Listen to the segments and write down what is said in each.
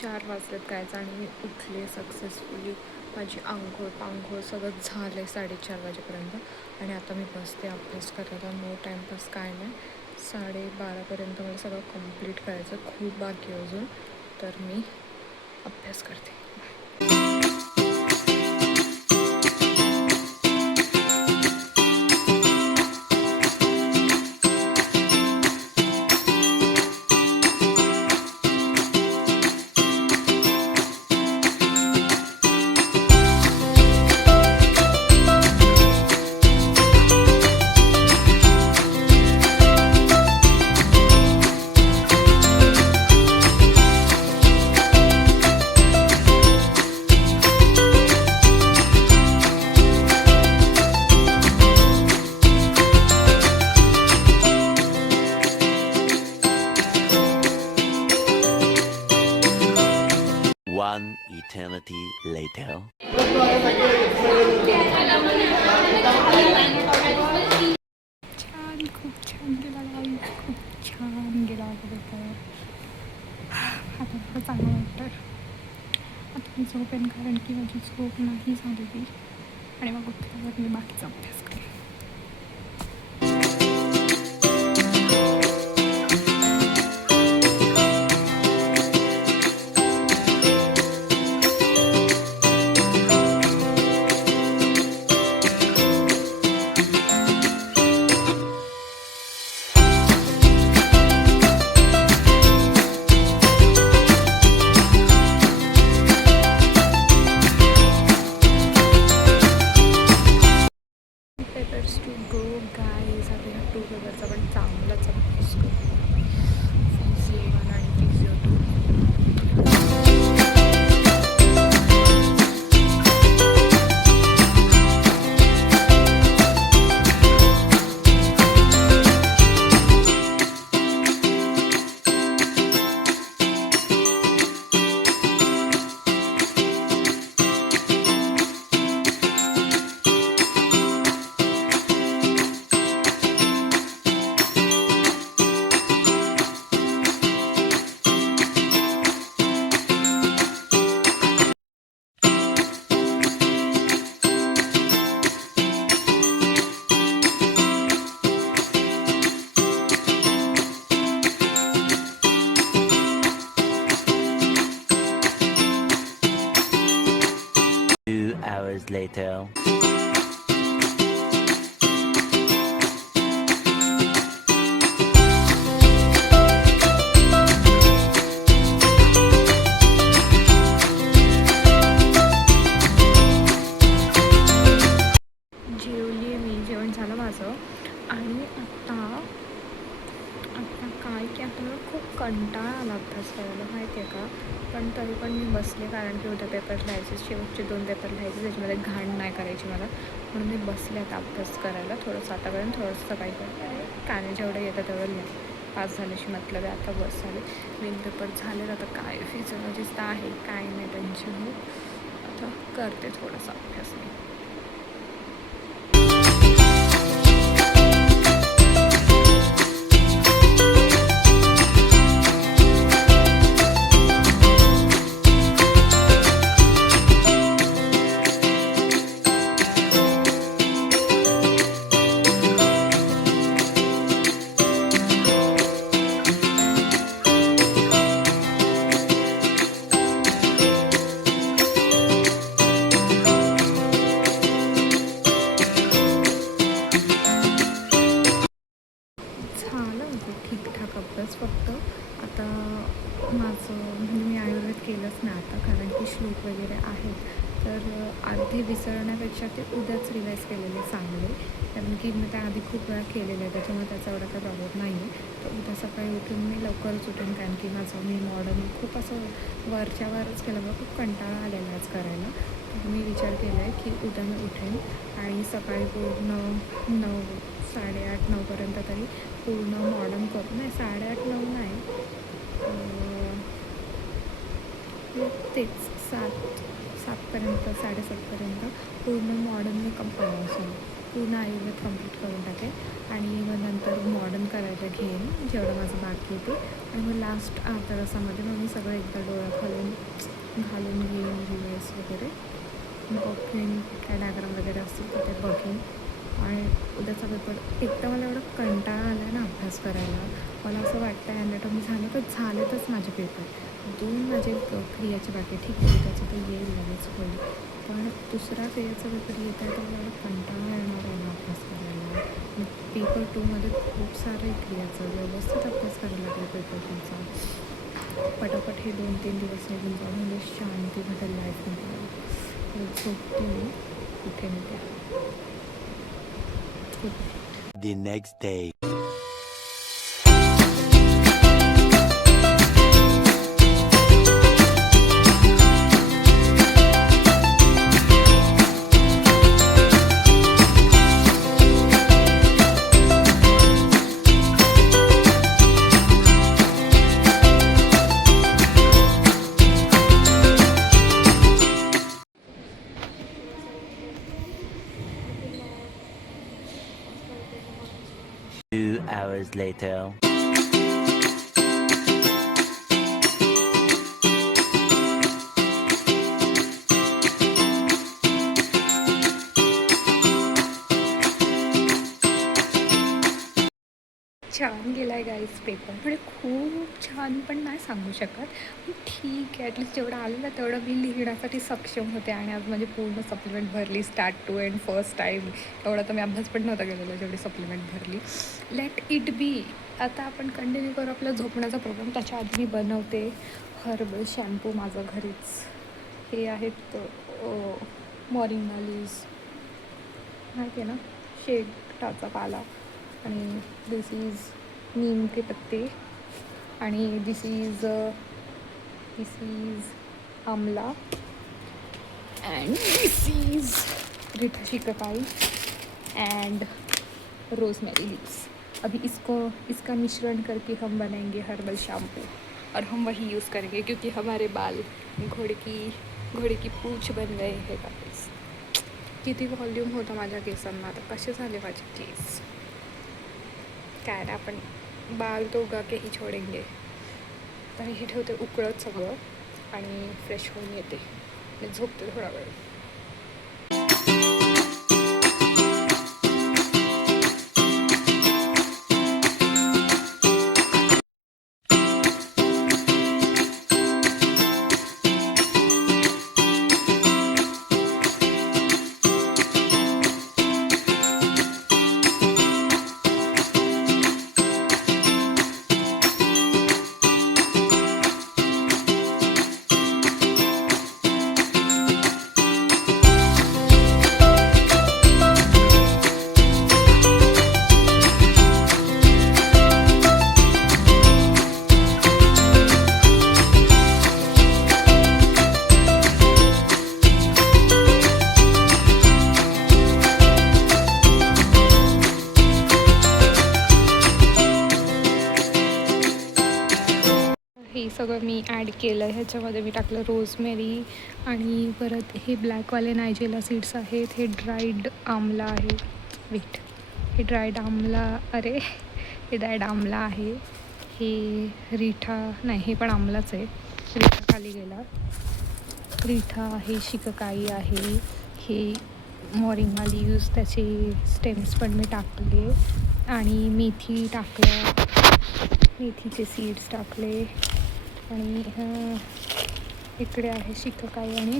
4 वाजलेत कायचं आणि मी उठले सक्सेसफुली. माझी आंघोळ सगळं झालं आहे 4:30 वाजेपर्यंत. आणि आता मी बसते अभ्यास करायला. नो टाईमपास काय नाही. 12:30पर्यंत मला सगळं कंप्लीट करायचं. खूप बाकी अजून. तर मी अभ्यास करते. One eternity later. खूप छान गेला लाईफ. खूप छान गेला पेपर. आता थोडं चांगलं वाटतं. आता मी झोपेन कारण की माझी झोप नाही झालेली. आणि मग उठल्यावर मी बाकीचा अभ्यास करेन. Papers to go guys. आता ह्या 2 पेपरचा पण चांगलाच अभ्यास करू. फिजिओ 1 आणि फिजिओ 2. Hours later. जेवली आहे मी. जेवण झालं माझं. आणि आता काय की आता मला खूप कंटाळा आला अभ्यास करायला माहिती आहे का. पण तरी पण मी बसले कारण की उद्या पेपर लिहायचे. शेवटचे 2 पेपर लिहायचे. त्याच्यामध्ये घाण नाही करायची मला. म्हणून मी बसले आता अभ्यास करायला. थोडंसं आतापर्यंत थोडंसं काही काने जेवढं येतं तेवढं लिहा. पास झाल्याशी मतलब आहे. आता बस झाले. मेन पेपर झाले. आता काय फिजिओलॉजिस्ट आहे काय नाही टेन्शन नाही. आता करते थोडासा अभ्यास मी. ठीकठाक अभ्यास. फक्त आता माझं म्हणजे मी आयुर्वेद केलंच नाही आता कारण की श्लोक वगैरे आहे. तर अर्धे विसरण्यापेक्षा ते उद्याच रिवाईज केलेले चांगले. कारण की मी त्याआधी खूप वेळा केलेलं आहे. त्याच्यामुळे त्याचा एवढा काही प्रॉब्लेम नाही आहे. तर उद्या सकाळी उठून मी लवकरच उठेन कारण की माझं मी मॉडर्न खूप असं वरच्यावरच केल्यामुळे खूप कंटाळा आलेला आज करायला. तर मी विचार केला आहे की उद्या मी उठेन आणि सकाळी पूर्ण 9-8-9पर्यंत तरी पूर्ण मॉडर्न करू. नाही 8:30-9 नाही तेच 7पर्यंत 7:30पर्यंत पूर्ण मॉडर्न मी पूर्ण आयुर्वेद कंप्लीट करून टाकेन. आणि मग नंतर मॉडर्न करायला घेईन जेवढं माझं बाकी आहे ते, आणि मग लास्ट अर्ध्या तासामध्ये मग मी सगळं एकदा डोळ्यात घालून घेईन रिवाईज वगैरे बघेन, काय डायग्राम वगैरे असतील तर ते बघेन. आणि उद्याचा पेपर एकदा मला एवढा कंटाळा आला आहे ना अभ्यास करायला. मला असं वाटतं अॅनाटॉमी झालेतच माझे पेपर. 2 माझे क्रियाचे बाकी, ठीक आहे त्याचं तर येईल लगेच होईल, पण दुसरा क्रियाचा पेपर येत आहे तर मला एवढा कंटाळा येणार आहे ना अभ्यास करायला. पेपर 2मध्ये खूप सारे क्रियाचं व्यवस्थित अभ्यास करायला लागला पेपर 2चा. पटापट हे 2-3 दिवस निघून जाऊन म्हणजे शांती भेटेल लाईफमध्ये. झोपते मी, कुठे नाही त्या. The next day. Two hours later. छान गेला आहे गाईज पेपर. म्हणजे खूप छान पण नाही सांगू शकत, पण ठीक आहे. ॲटलीस्ट जेवढं आलं ना तेवढं मी लिहिण्यासाठी सक्षम होते. आणि आज म्हणजे पूर्ण सप्लिमेंट भरली start to end first time. एवढा तर मी अभ्यास पण नव्हता केलेला जेवढी सप्लिमेंट भरली. Let it be. आता आपण कंटिन्यू करू आपला झोपण्याचा प्रोग्राम. त्याच्या आधी मी बनवते हर्बल शॅम्पू माझा घरीच. हे आहेत मॉरिंगा लीव्स, माहिती आहे ना, शेटाचा पाला. आणि दिस इज नीम के पत्ते. आणि this is amla. And this is reetha shikakai and rosemary leaves. अभी इसका मिश्रण करके हम बनाएंगे हर्बल शैम्पू, और हम वही यूज़ करेंगे क्योंकि हमारे बाल घोड़े की पूँछ बन गए हैं गाइस. किती व्हॉल्यूम होता माझ्या केसांना, आता कसे झाले माझे केस. काय रे, आपण बाल तो उगा के ही छोडेंगे. तर हे ठेवते उकळत सगळं आणि फ्रेश होऊन येते. मी झोपते थोडा वेळ. हे सगळं मी ॲड केलं. ह्याच्यामध्ये मी टाकलं रोजमेरी, आणि परत हे ब्लॅकवाले नायजेला सीड्स आहेत. हे ड्राईड आमला आहे. हे ड्राईड आमला आहे. हे रिठा नाही, हे पण आमलाच आहे. रिठा खाली गेला. रिठा आहे, शिकाकाई आहे. हे मॉरिंगा लीव्स, त्याचे स्टेम्स पण मी टाकले. आणि मेथी टाकलं, मेथीचे सीड्स टाकले. आणि इकडे आहे शिकाकाई आणि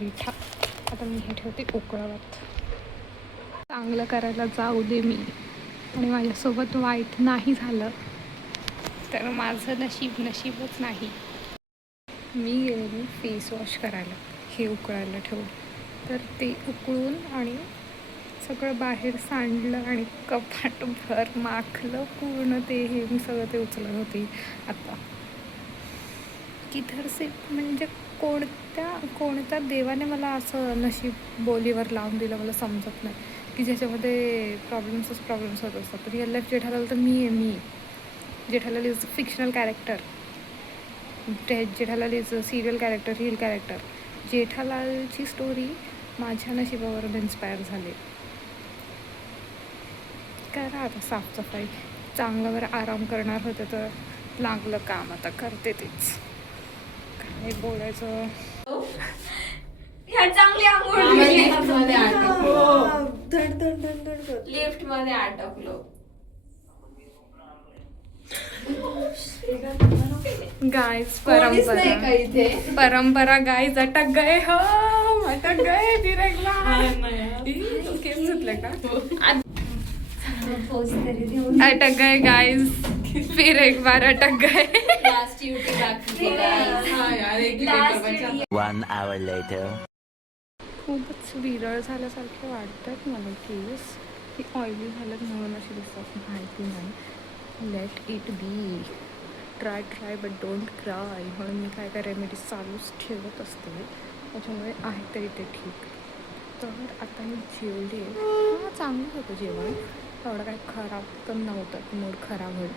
रिठा. आता मी हे ठेवते उकळवत. चांगलं करायला जाऊ दे मी, आणि माझ्यासोबत वाईट नाही झालं तर माझं नशीबच नाही. मी गेले फेस वॉश करायला, हे उकळायला ठेवून. तर ते उकळून आणि सगळं बाहेर सांडलं आणि कपाटभर माखलं पूर्ण. ते हे मी सगळं ते उचलत होती आता. किधर से म्हणजे कोणत्या देवाने मला असं नशीब बोलीवर लावून दिलं मला समजत नाही, की ज्याच्यामध्ये प्रॉब्लेम्स होत असतात. रिअल लाईफ जेठालाल तर मी Jethalal is fictional character. Jethalal is serial character, real character. जेठालालची स्टोरी माझ्या नशिबावरून इन्स्पायर झाली. करा आता साफसफाई. चांगलं बरं आराम करणार होते तर लागलं काम. आता करते तेच. काय बोलायचं. ह्या चांगली आंघोळ लिफ्ट मध्ये अटकलो. गाइस कोणीच नाही का परंपरा इथे? परंपरा गाइस अटक गए हो. अटक गए फिर एक बार. केस सुटले का? अटक गए गाइस फिर एक बार अटक गए. लास्ट ड्यूटी बाकी है. 1 hour later. खूपच विरळ झाल्यासारखे वाटतात मला केस. की ऑइली झालं म्हणून अशी दिसतात माहिती नाही. Let it be. Try but don't cry म्हणून मी काय रेमेडीज चालूच ठेवत असते. त्याच्यामुळे आहे तरी ते ठीक. तर आता मी जेवले. चांगलं होतं जेवण. एवढं काही खराब पण नव्हतं. मूड खराब होईल.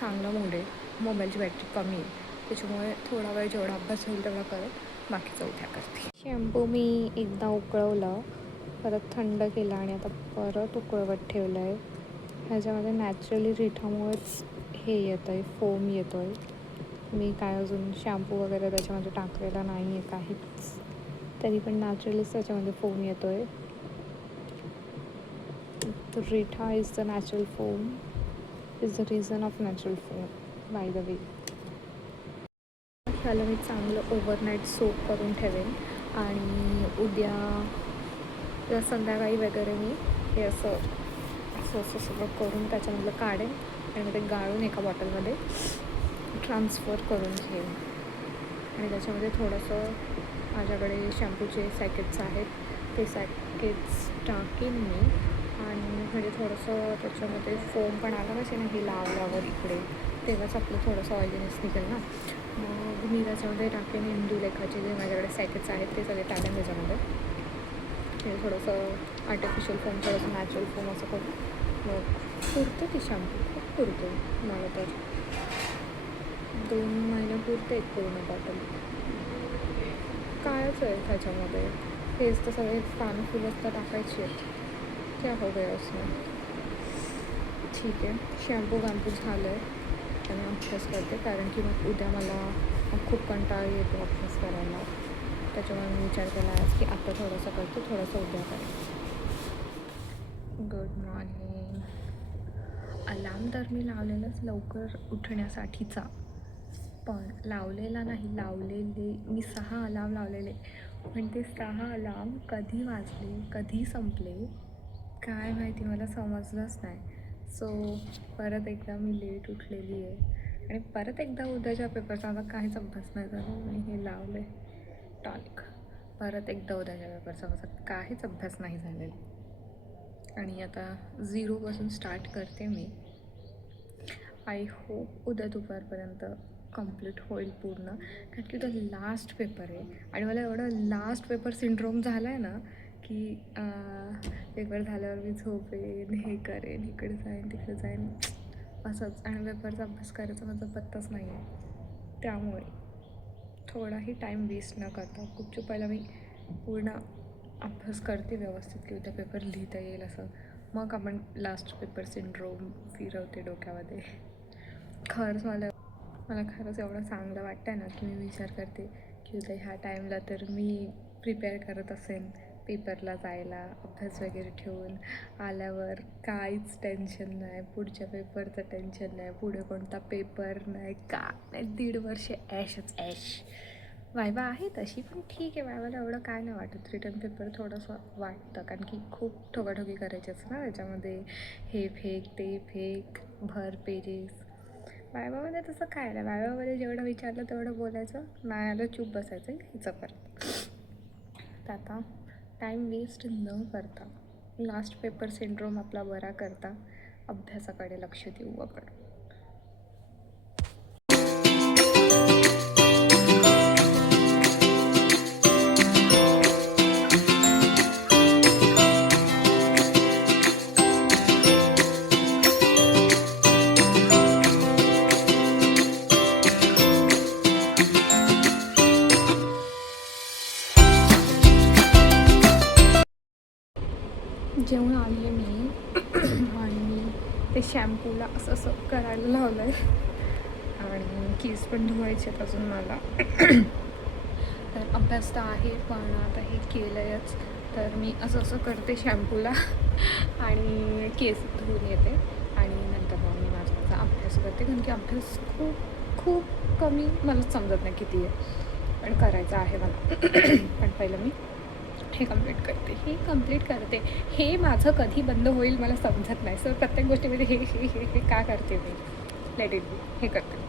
चांगला मूड आहे. मोबाईलची बॅटरी कमी आहे. त्याच्यामुळे थोडा वेळ जेवढा अभ्यास होईल तेवढा करत बाकीचं उद्या करते. शॅम्पू मी एकदा उकळवलं, परत थंड केला आणि आता परत उकळवत ठेवलं आहे. ह्याच्यामध्ये नॅचरली रिठामुळेच हे येतं आहे, फोम येतो आहे. मी काय अजून शॅम्पू वगैरे त्याच्यामध्ये टाकलेला नाही आहे काहीच. तरी पण नॅचरलीच त्याच्यामध्ये फोम येतो आहे. तर reetha is the natural foam, is the reason of natural foam by the way. ह्याला मी चांगलं ओव्हरनाईट सोप करून ठेवेन आणि उद्या संध्याकाळी वगैरे मी हे असं सगळं करून त्याच्यामधलं काढेन आणि मग ते गाळून एका बॉटलमध्ये ट्रान्सफर करून ठेवेन. आणि त्याच्यामध्ये थोडंसं माझ्याकडे शॅम्पूचे सॅकेट्स आहेत, ते सॅकेट्स टाकेन मी. आणि म्हणजे थोडंसं त्याच्यामध्ये फोम पण आला पाहिजे ना, हे लावल्यावर इकडे, तेव्हाच आपलं थोडंसं ऑइलीनेस निघेल ना. मग मी त्याच्यामध्ये टाकेन इंदुलेखाचे जे माझ्याकडे सॅकेट्स आहेत ते सगळे टाकेन त्याच्यामध्ये. हे थोडंसं आर्टिफिशियल फोम, थोडंसं नॅचरल फोम असं करून मग पुरतं ती शॅम्पू. खूप पुरतो मला तर. 2 महिने पुरते एक पूर्ण बॉटल. कायच आहे त्याच्यामध्ये. हेच तर सगळे पानं फुलंसता टाकायची आहेत. क्या हो गया उसमें. ठीक आहे, शॅम्पू झालं आहे आणि अभ्यास करते. कारण की मग उद्या मला खूप कंटाळा येतो अभ्यास करायला. त्याच्यामुळे मी विचार केला आज की आता थोडंसं करते, थोडंसं उद्या करेन. Good morning. अलार्म तर मी लावलेलाच लवकर उठण्यासाठीचा, पण लावलेला नाही. मी 6 अलार्म लावलेले, पण ते 6 अलार्म कधी वाजले, कधी संपले काय माहिती, मला समजलंच नाही. सो परत एकदा मी लेट उठलेली आहे आणि परत एकदा उद्याच्या पेपरचा आता काहीच अभ्यास नाही झाला. मी हे लावलं आहे टॉनिक. परत एकदा उद्याच्या पेपरचा माझा काहीच अभ्यास नाही झालेला आणि आता 0पासून स्टार्ट करते मी. आय होप उद्या दुपारपर्यंत कंप्लीट होईल पूर्ण. कारण की उद्या लास्ट पेपर आहे आणि मला एवढं लास्ट पेपर सिंड्रोम झाला आहे ना की पेपर झाल्यावर मी झोपेन, हे करेन, इकडे जाईन, तिकडे जाईन असंच. आणि पेपरचा अभ्यास करायचा माझा पत्ताच नाही आहे. त्यामुळे थोडाही टाईम वेस्ट न करता गुपचूप पहिला मी पूर्ण अभ्यास करते व्यवस्थित की उद्या पेपर लिहिता येईल असं. मग आपण लास्ट पेपर सिंड्रोम फिरवते डोक्यामध्ये. खरंच मला खरंच एवढं चांगलं वाटतं आहे ना की मी विचार करते की उद्या ह्या टाईमला तर मी प्रिपेअर करत असेन पेपरला जायला, अभ्यास वगैरे ठेवून आल्यावर काहीच टेन्शन नाही, पुढच्या पेपरचं टेन्शन नाही, पुढे कोणता पेपर नाही, काय नाही. 1.5 वर्ष ऐशच ऐश. वायवा आहे तशी पण ठीक आहे, वायवाला एवढं काय नाही वाटत. रिटर्न पेपर थोडंसं वाटतं कारण की खूप ठोकाठोकी करायची असतं ना त्याच्यामध्ये. हे फेक, ते फेक, भर पेजेस. वायवामध्ये तसं काय नाही. वायवामध्ये जेवढं विचारलं तेवढं बोलायचं, नाही आलं चूप बसायचं, घ्यायचं परत. तर आता टाईम वेस्ट न करता लास्ट पेपर सिंड्रोम आपला बरा करता अभ्यासाकडे लक्ष देऊ आपण. जेवण आले मी आणि ते शॅम्पूला असं असं करायला लावलं आहे आणि केस पण धुवायचे आहेत अजून मला. तर अभ्यास तर आहे पण आता हे केलं आहेच, तर मी असं असं करते शॅम्पूला आणि केस धुवून येते आणि नंतर मग मी माझा अभ्यास करते, कारण की अभ्यास खूप खूप कमी मला समजत नाही किती आहे, पण करायचं आहे मला. पण पहिलं मी हे कंप्लीट करते. हे माझं कधी बंद होईल मला समजत नाही. सो प्रत्येक गोष्टीमध्ये हे का करते मी. Let it be. हे करते.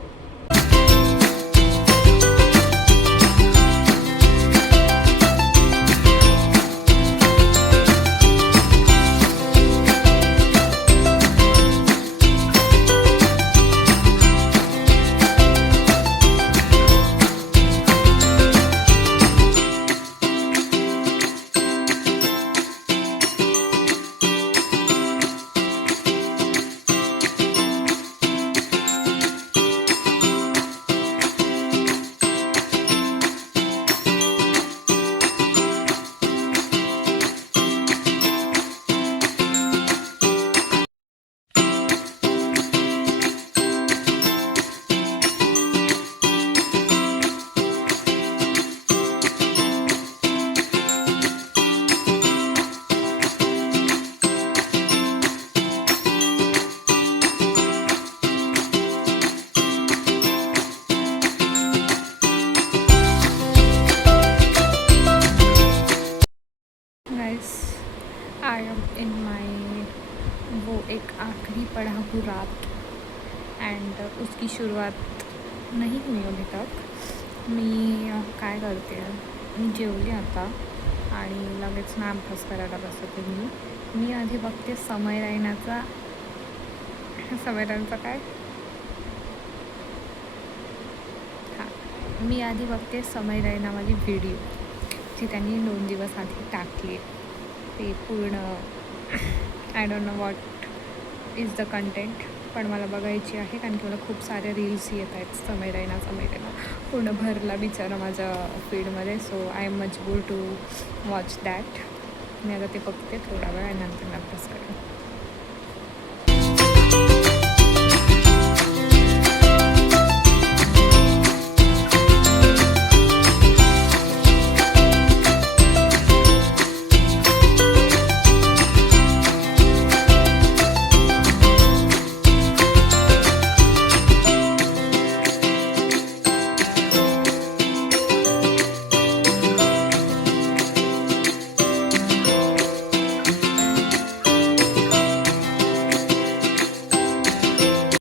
आई एम इन माई वो एक आखिरी पड़ा हूँ रात एंड उसकी शुरुआत नहीं हुई अभी तक. मी काय करते, मी जेवली आता आणि लगेच ना अभ्यास करायला बसते. मी आधी बघते समय रायनाचा काय मी आधी बघते समय रैनावाली व्हिडिओ जी त्यांनी 2 दिवस आधी टाकली. ते पूर्ण I don't know what is the content, पण मला बघायची आहे कारण की मला खूप सारे रील्स येत आहेत समय रैना पूर्ण भरला बिचारा माझ्या फीडमध्ये. सो आय एम मजबूर टू वॉच दॅट. मी आता ते बघते थोडा वेळ आणि नंतर अभ्यास करेन.